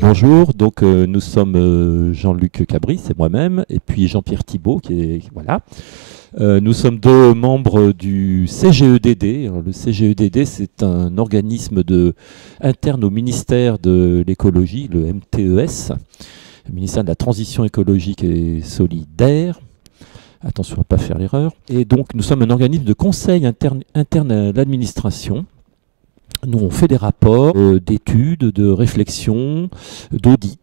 Bonjour, donc nous sommes Jean-Luc Cabris, c'est moi-même, et puis Jean-Pierre Thibault, qui est voilà. Nous sommes deux membres du CGEDD. Alors, le CGEDD, c'est un organisme interne au ministère de l'écologie, le MTES, le ministère de la Transition écologique et solidaire. Attention à ne pas faire l'erreur. Et donc, nous sommes un organisme de conseil interne à l'administration. Nous, on fait des rapports d'études, de réflexions, d'audits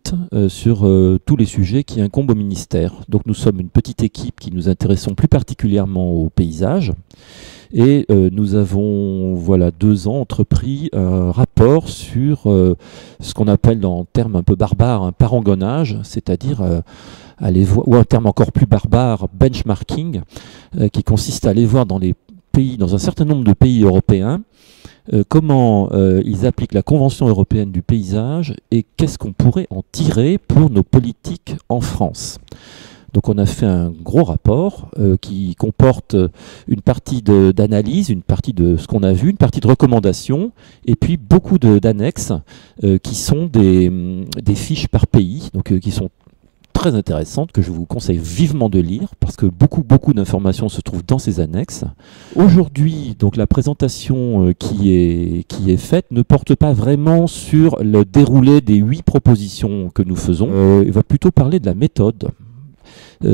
sur tous les sujets qui incombent au ministère. Donc nous sommes une petite équipe qui nous intéressons plus particulièrement au paysage. Et nous avons, voilà, 2 ans entrepris un rapport sur ce qu'on appelle, en termes un peu barbares, un parangonnage, c'est-à-dire aller voir, ou un terme encore plus barbare, benchmarking, qui consiste à aller voir dans un certain nombre de pays européens, comment ils appliquent la Convention européenne du paysage et qu'est-ce qu'on pourrait en tirer pour nos politiques en France. Donc on a fait un gros rapport qui comporte une partie d'analyse, une partie de ce qu'on a vu, une partie de recommandations et puis beaucoup d'annexes qui sont des fiches par pays, donc qui sont très intéressantes, que je vous conseille vivement de lire parce que beaucoup d'informations se trouvent dans ces annexes. Aujourd'hui, donc la présentation qui est faite ne porte pas vraiment sur le déroulé des 8 propositions que nous faisons. Il va plutôt parler de la méthode.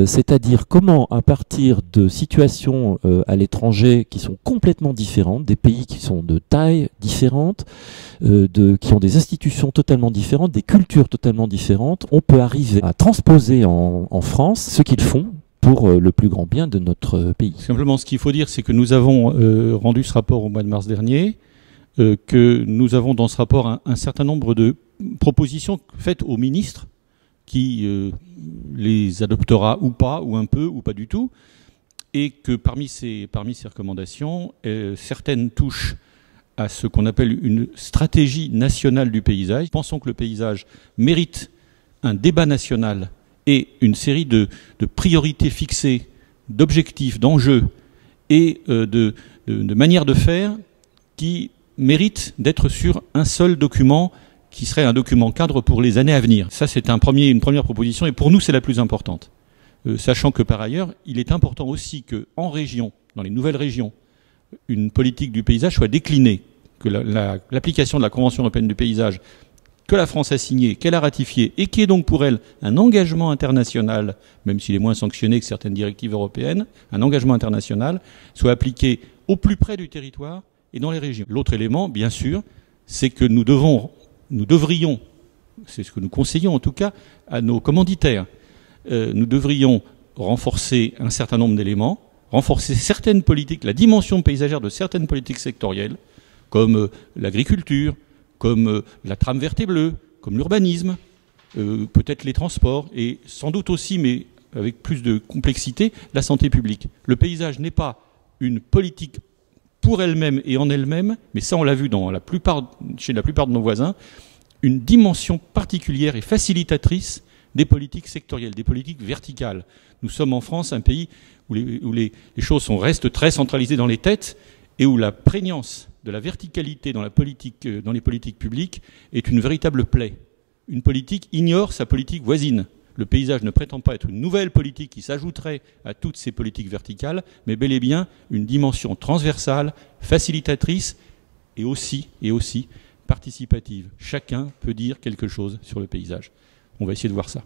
C'est-à-dire comment, à partir de situations à l'étranger qui sont complètement différentes, des pays qui sont de taille différente, qui ont des institutions totalement différentes, des cultures totalement différentes, on peut arriver à transposer en France ce qu'ils font pour le plus grand bien de notre pays. Simplement, ce qu'il faut dire, c'est que nous avons rendu ce rapport au mois de mars dernier, que nous avons dans ce rapport un certain nombre de propositions faites aux ministres qui les adoptera ou pas, ou un peu, ou pas du tout, et que parmi ces recommandations, certaines touchent à ce qu'on appelle une stratégie nationale du paysage. Pensons que le paysage mérite un débat national et une série de priorités fixées, d'objectifs, d'enjeux et de manières de faire qui méritent d'être sur un seul document qui serait un document cadre pour les années à venir. Ça, c'est une première proposition, et pour nous, c'est la plus importante. Sachant que, par ailleurs, il est important aussi qu'en région, dans les nouvelles régions, une politique du paysage soit déclinée, que l'application de la Convention européenne du paysage, que la France a signée, qu'elle a ratifiée, et qui est donc pour elle un engagement international, même s'il est moins sanctionné que certaines directives européennes, un engagement international, soit appliqué au plus près du territoire et dans les régions. L'autre élément, bien sûr, c'est que nous devrions, c'est ce que nous conseillons en tout cas à nos commanditaires, nous devrions renforcer un certain nombre d'éléments, renforcer certaines politiques, la dimension paysagère de certaines politiques sectorielles, comme l'agriculture, comme la trame verte et bleue, comme l'urbanisme, peut-être les transports, et sans doute aussi, mais avec plus de complexité, la santé publique. Le paysage n'est pas une politique pour elle-même et en elle-même, mais ça on l'a vu chez la plupart de nos voisins, une dimension particulière et facilitatrice des politiques sectorielles, des politiques verticales. Nous sommes en France un pays où les choses restent très centralisées dans les têtes et où la prégnance de la verticalité dans les politiques publiques est une véritable plaie. Une politique ignore sa politique voisine. Le paysage ne prétend pas être une nouvelle politique qui s'ajouterait à toutes ces politiques verticales, mais bel et bien une dimension transversale, facilitatrice et aussi participative. Chacun peut dire quelque chose sur le paysage. On va essayer de voir ça.